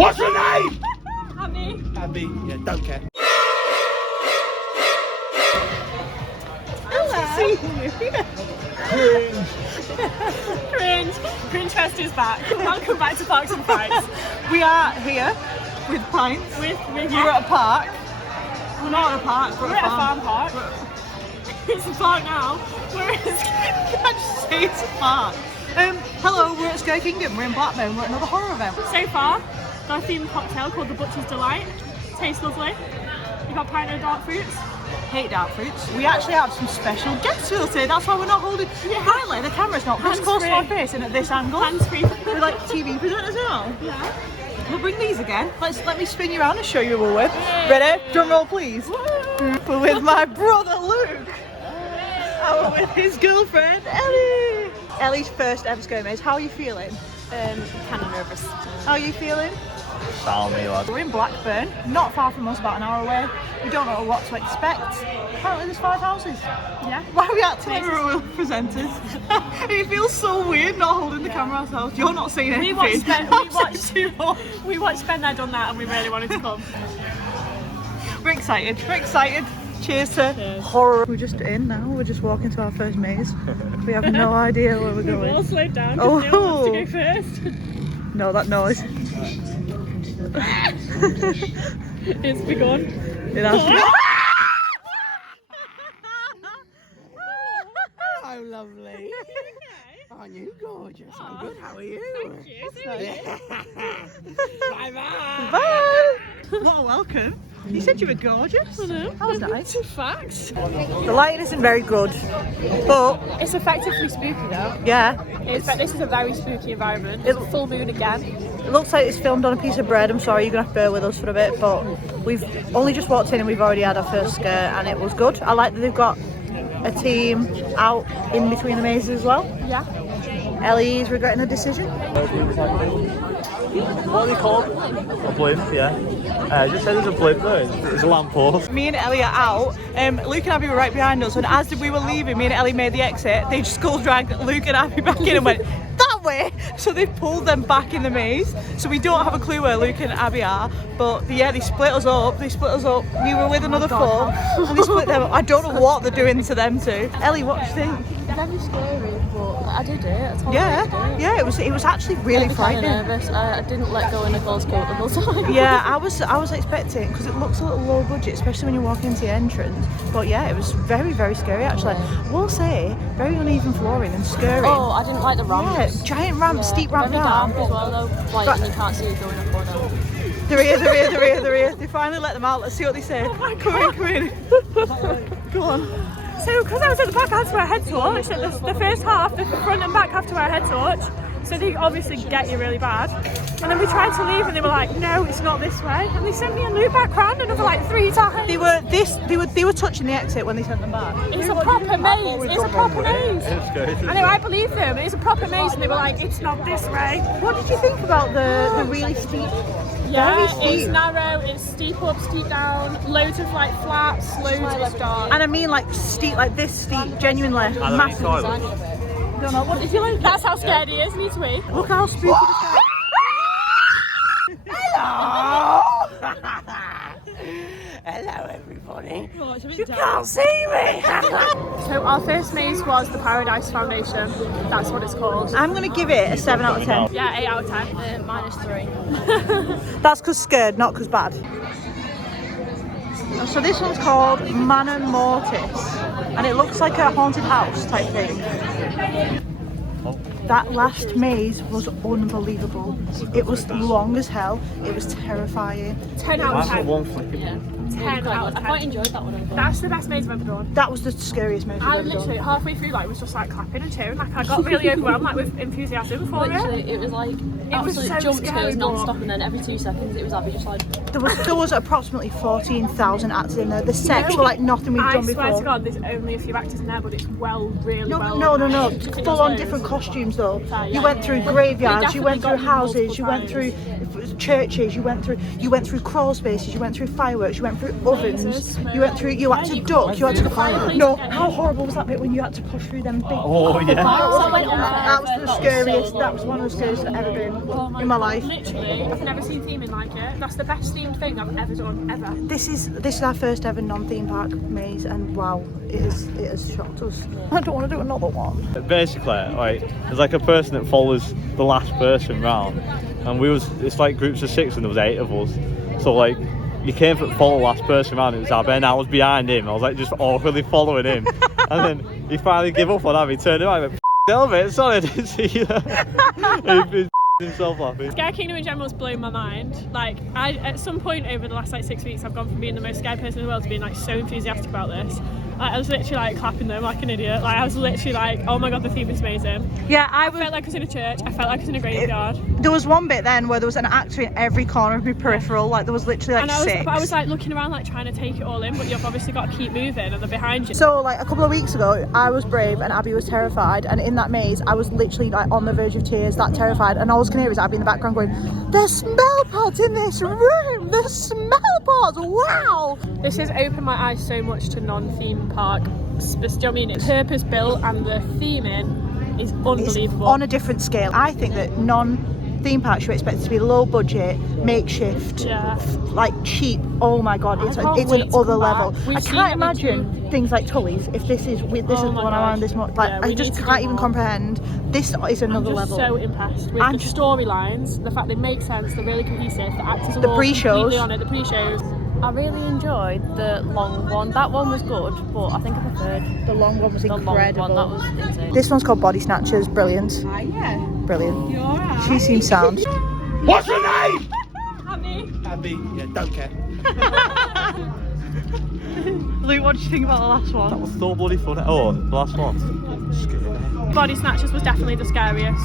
What's your name? Abby. Abby. Yeah, don't care. Cringe. Cringe Fest is back. Welcome back to Parks and Frights. We are here with pints. With We're at a park. We're not at a park, we're at a farm park. It's a park now. We're Can't say it's a park. Hello, we're at Scary Kingdom. We're in Blackburn. We're at another horror event. So far, got a themed cocktail called the Butcher's Delight. Tastes lovely. You got pint of dark fruits. Hate dark fruits. We actually have some special guests with us today. That's why we're not holding. Apparently, the camera's not this close to our face and at this angle. Hands free. We're like TV presenters now. Yeah. We'll bring these again. Let me spin you around and show you who we're with. Ready? Drum roll, please. We're with my brother Luke. And we're with his girlfriend Ellie. Ellie's first ever Scary Maze. How are you feeling? Kind of nervous. How are you feeling? Sound me, lad. We're in Blackburn, not far from us, about an hour away. We don't know what to expect. Apparently there's 5 houses. Yeah. Why are we acting like we're royal presenters? It feels so weird not holding the camera ourselves. You're not seeing anything. We watched Spend That Done That and we really wanted to come. We're excited. We're excited. Cheers to horror. We're just in now. We're just walking to our first maze. We have no idea where we're going. We've all slowed down. Oh. No one wants to go first. No, that noise. It's begun. It has to be. Oh, lovely. Aren't you gorgeous? I'm good. How are you? Bye bye. Bye. What a welcome. You said you were gorgeous. I know. That was nice. Facts. The lighting isn't very good, but It's effectively spooky though. yeah, This is a very spooky environment. It's a full moon again. it looks like it's filmed on a piece of bread. I'm sorry, you're gonna have to bear with us for a bit, but we've only just walked in and we've already had our first scare, and it was good. I like that they've got a team out in between the mazes as well. Yeah. Ellie's regretting her decision. What are they called? A blimp, yeah. It just said there's a blimp there. It's a lamppost. Me and Ellie are out. Luke and Abby were right behind us, and as we were leaving, me and Ellie made the exit. They just skull dragged Luke and Abby back in and went that way. So they've pulled them back in the maze. So we don't have a clue where Luke and Abby are. But yeah, they split us up. We were with another four, and they split them up. I don't know what they're doing to them two. Ellie, what do you think? Very scary, but I did it. Yeah, it was actually really frightening. Kind of nervous. I didn't let go in a girl's coat the whole time. Yeah, I was expecting, because it looks a little low budget, especially when you walk into the entrance. But yeah, it was very, very scary actually. We'll say very uneven flooring and scary. Oh, I didn't like the ramps. Yeah, giant ramp, steep ramp Very down. dark as well though. Like, and you can't see it going up or down. They're here. They finally let them out. Let's see what they say. Oh my Come in. Go on. So, because I was at the back, I had to wear a head torch. So the first half, the front and back have to wear a head torch. So they obviously get you really bad. And then we tried to leave and they were like, no, it's not this way. And they sent me a loop back round another like 3 times. They were touching the exit when they sent them back. It's a proper maze. It's a proper maze. It's good. I know, I believe them. It's a proper maze and they were like, it's not this way. What did you think about the really steep? Yeah, Very steep. it's narrow, it's steep up, steep down, loads of like flats, loads of dark. And I mean like steep, like this steep, genuinely massive. Don't know, what did you like? That's how scared he is, needs to be. Look how spooky the sky. Hello, everybody. You can't see me. So our first maze was the Paradise Foundation. That's what it's called. I'm gonna give it a 7 out of 10. Yeah, 8 out of 10. -3. That's because scared, not because bad. So this one's called Mortis, and it looks like a haunted house type thing. That last maze was unbelievable. It was long as hell. It was terrifying. 10 out of 10. 10 out of 10. I quite enjoyed that one. That's the best maze I've ever done. That was the scariest maze I've I ever literally done. halfway through like was just like clapping and cheering. Like I got really overwhelmed like with enthusiasm for it. Literally, it was like was absolute so jump scary, scares but- non-stop, and then every 2 seconds it was Abby just like. There was approximately 14,000 actors in there. The sets were like nothing we've I done swear before. to God, there's only a few actors in there, but it's really No, well. no. Full on different costumes though. You went through graveyards, you went through houses, you went through churches, you went through crawl spaces, you went through fireworks, you went through ovens, you had to duck, you had to go. No, how horrible was that bit when you had to push through them big? Oh, yeah. That was the scariest. That was one of the scariest I've ever been. in my life. Literally, I've never seen theming like it. That's the best themed thing I've ever done, ever. This is our first ever non-theme park maze, and wow, it has shocked us. I don't want to do another one. Basically, like, there's like a person that follows the last person round, and it's like groups of 6 and there was 8 of us. So like, you came for follow the last person round, it was Abby, and I was behind him. I was like just awkwardly following him, and then he finally gave up on Abby, turned around and went, "Tell it, sorry, I didn't see you." He's himself laughing. Scare Kingdom in general has blown my mind. Like, at some point over the last like 6 weeks, I've gone from being the most scared person in the world to being like so enthusiastic about this. Like, I was literally like clapping them like an idiot. Like, I was literally like, oh my god, the theme is amazing. Yeah, I felt like I was in a church. I felt like I was in a graveyard. There was one bit then where there was an actor in every corner of my peripheral. Like, there was literally like 6. But I was like looking around, like trying to take it all in. But you've obviously got to keep moving, and they're behind you. So like a couple of weeks ago, I was brave and Abby was terrified, and in that maze, I was literally like on the verge of tears, that terrified, and all I can hear is Abby in the background going, "There's smell pods in this room. There's smell pods. Wow!" This has opened my eyes so much to non-theme park. Do you know what I mean? It's purpose built, and the theming is unbelievable. It's on a different scale. I think that non-theme parks should expect it to be low budget, makeshift, like cheap. Oh my god, it's another level. I can't imagine things like Tully's if this is the one around this much. Like, I just can't even comprehend. This is another level. I'm so impressed with the storylines, the fact they make sense, they're really cohesive, the actors are the all pre-shows. completely on it, the pre-shows. I really enjoyed the long one. That one was good, but I think I preferred The long one was the incredible. long one. That was insane. This one's called Body Snatchers. Brilliant. Yeah. Brilliant. You're alright. She seems sound. What's your name? Abby. Abby. Yeah, don't care. Luke, what did you think about the last one? That was so bloody funny. Oh, the last one. Scary. Body Snatchers was definitely the scariest.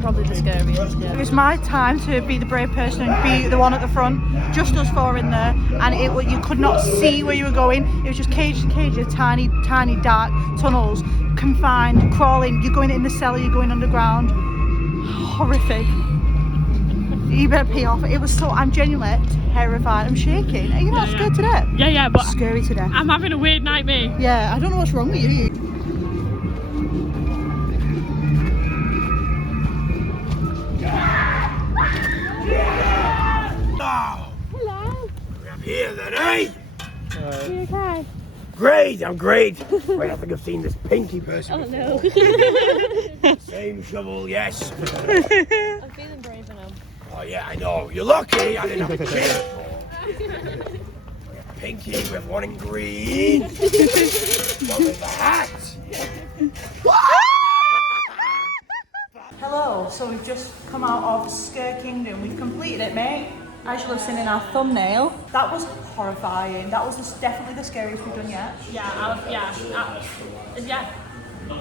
Probably the scariest. It Yeah. was my time to be the brave person and be the one at the front. Just us 4 in there, and you could not see where you were going. It was just cages and cages, tiny dark tunnels, confined, crawling. You're going in the cellar, you're going underground. Horrific. You better pee off. It was so. I'm genuinely terrified. I'm shaking. Are you not scared to death? Yeah, but Scary to death. I'm having a weird nightmare. Yeah, I don't know what's wrong with you. Hello. I'm here then, eh? Are you okay? Great, I'm great. Wait, I think I've seen this pinky person. Oh no. Same shovel, yes. I'm feeling brave now. Oh yeah, I know. You're lucky. I didn't have a chainsaw. Pinky with one in green. One with the hat. Hello, so we've just come out of Scare Kingdom. We've completed it, mate. As you'll have seen in our thumbnail, that was horrifying. That was definitely the scariest we've done yet. Yeah.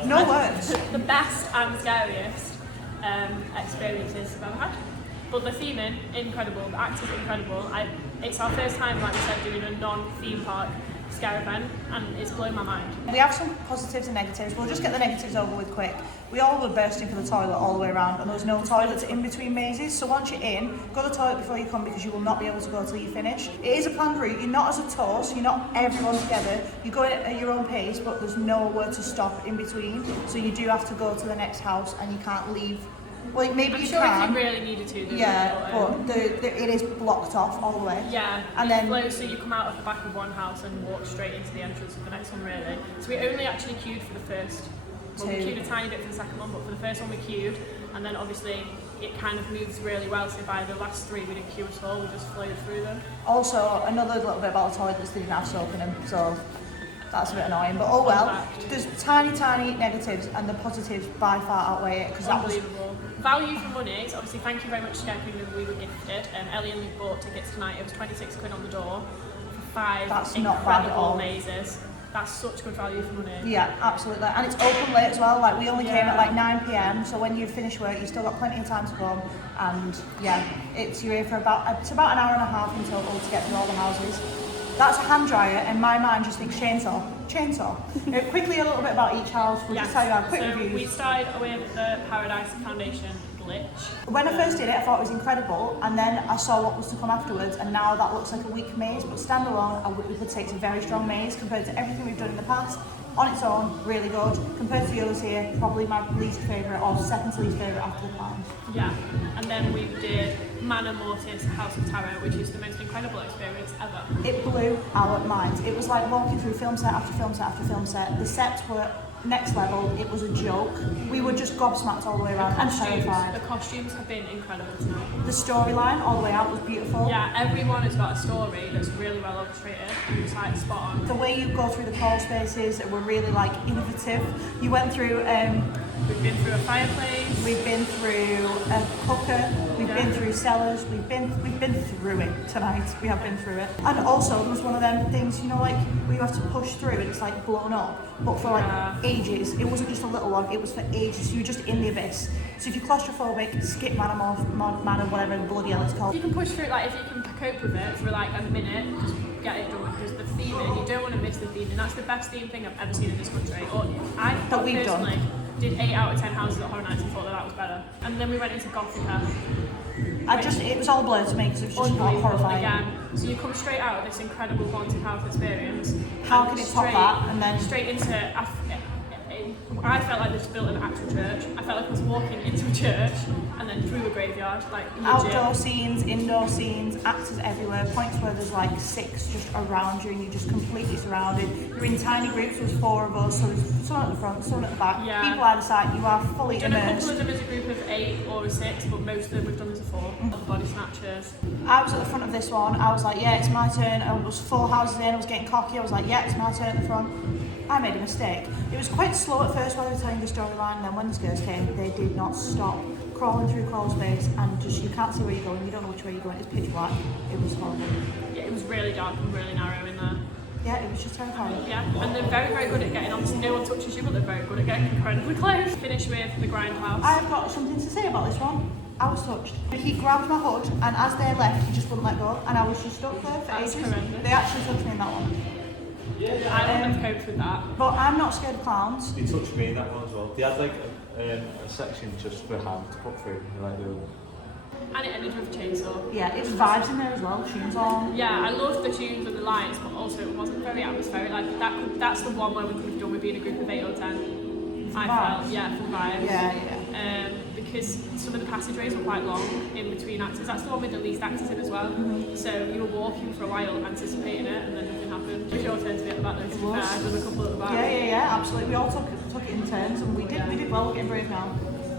No words. The best and scariest experiences I've ever had. But the theming, incredible. The actors, incredible. It's our first time, like we said, doing a non-theme park scare event, and it's blown my mind. We have some positives and negatives. We'll just get the negatives over with quick. We all were bursting for the toilet all the way around, and there was no toilets in between mazes. So once you're in, go to the toilet before you come, because you will not be able to go till you finish. It is a planned route. You're not as a tour, so you're not everyone together. You go at your own pace, but there's nowhere to stop in between. So you do have to go to the next house, and you can't leave. Well, maybe I'm you sure can. if you really needed to. Yeah, but it is blocked off all the way. Yeah, and then so you come out of the back of one house and walk straight into the entrance of the next one, really. So we only actually queued for the first. Well, we queued a tiny bit for the second one, but for the first one we queued, and then obviously it kind of moves really well. So by the last 3 we didn't queue at all. We just floated through them. Also, another little bit about the toilets, they didn't have soap in them, so that's a bit annoying. But oh well. There's tiny negatives, and the positives by far outweigh it, because that was unbelievable. Value for money. So obviously, thank you very much to Scare Kingdom. We were gifted. Ellie and Luke bought tickets tonight. It was 26 quid on the door for 5 That's not bad at all. incredible mazes. That's such good value for money. Yeah, absolutely. And it's open late as well. Like, we only came at like 9 p.m, so when you finish work, you've still got plenty of time to come. And yeah, you're here for about an hour and a half in total to get through all the houses. That's a hand dryer, and my mind just thinks chainsaw. Quickly, a little bit about each house. We'll just tell you our quick reviews. We started with the Paradise Foundation Blue. glitch. When I first did it, I thought it was incredible, and then I saw what was to come afterwards, and now that looks like a weak maze, but standalone, we could say it's a very strong maze compared to everything we've done in the past. On its own, really good. Compared to the others here, probably my least favourite, or second to least favourite after the clowns. Yeah, and then we did Manor Mortis House of Terror, which is the most incredible experience ever. It blew our minds. It was like walking through film set after film set after film set. The sets were next level. It was a joke. We were just gobsmacked all the way around and terrified. The costumes have been incredible tonight. The storyline all the way out was beautiful. Yeah, everyone has got a story that's really well orchestrated and it's like spot on. The way you go through the crawl spaces were really like innovative. You went through we've been through a fireplace. We've been through a cooker. We've been through cellars. We've been through it tonight. We have been through it. And also, there was one of them things, you know, like where you have to push through and it's like blown up, but for like ages. It wasn't just a little one. It was for ages. So you were just in the abyss. So if you're claustrophobic, skip Manor, whatever the bloody hell it's called. You can push through, like if you can cope with it for like a minute, just get it done, because the theming, you don't want to miss the theming. That's the best theme thing I've ever seen in this country. Or I personally did 8 out of 10 houses at Horror Nights and thought that was better. And then we went into Gothica. It was all blurred to me because it was just not horrifying. Again. So you come straight out of this incredible haunted house experience. How can it top that? And then straight into. I felt like they just built an actual church. I felt like I was walking into a church and then through a graveyard, like legit. Outdoor scenes, indoor scenes, actors everywhere, points where there's like 6 just around you and you're just completely surrounded. You're in tiny groups, there's 4 of us, so there's someone at the front, someone at the back, people either side, you are fully We've done immersed. a couple of them as a group of 8 or a 6, but most of them we've done as a 4. Body Snatchers. I was at the front of this one, I was like, yeah, it's my turn. I was 4 houses in, I was getting cocky, I was like, yeah, it's my turn at the front. I made a mistake. It was quite slow at first while they were telling the storyline, and then when the scares came, they did not stop crawling through crawl space, and just you can't see where you're going, you don't know which way you're going, it's pitch black. It was horrible. Yeah, it was really dark and really narrow in there. Yeah, it was just terrifying. Yeah, and they're very, very good at getting, obviously no one touches you, but they're very good at getting incredibly close. Finish with the Grindhouse. I've got something to say about this one. I was touched. He grabbed my hood, and as they left, he just wouldn't let go, and I was just stuck there for ages. Horrendous. They actually touched me in that one. I wouldn't have coped with that. But I'm not scared of clowns. He touched me in that one as well. They had like a section just for hand to put through. Like And it ended with a chainsaw. Yeah, it was vibes in there as well, tunes on. Yeah, I loved the tunes and the lights, but also it wasn't very atmospheric. Like that's the one where we could have done with being a group of 8 or 10. I felt, yeah, for vibes. Yeah. Because some of the passageways were quite long in between actors. That's the one with the least actors in as well. So you were walking for a while anticipating it, and then nothing happened. It was your turn to be at the back though, to be fair. There was a couple at the back. Yeah, absolutely. We all took it in turns, and we did well. We're getting brave now.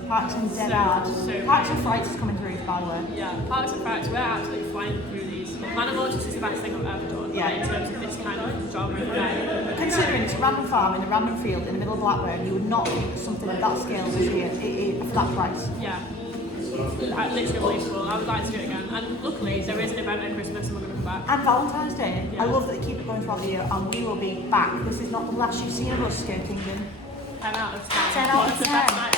Parks and dead hard. Parks and Frights is coming through, by the way. Yeah, Parks and Frights, we're absolutely flying through these. Manor Mortis is the best thing I've ever done. Yeah. Like, in terms of this kind of genre of game. Considering it's a random farm in a random field in the middle of Blackburn, you would not think something of that scale was here for that price. Yeah. Literally unbelievable. I would like to do it again. And luckily, there is an event at Christmas and we're going to come back. And Valentine's Day. Yeah. I love that they keep it going throughout the year, and we will be back. This is not the last you've seen of us, Scare Kingdom. 10 out of 10. 10 out of What's the best 10. night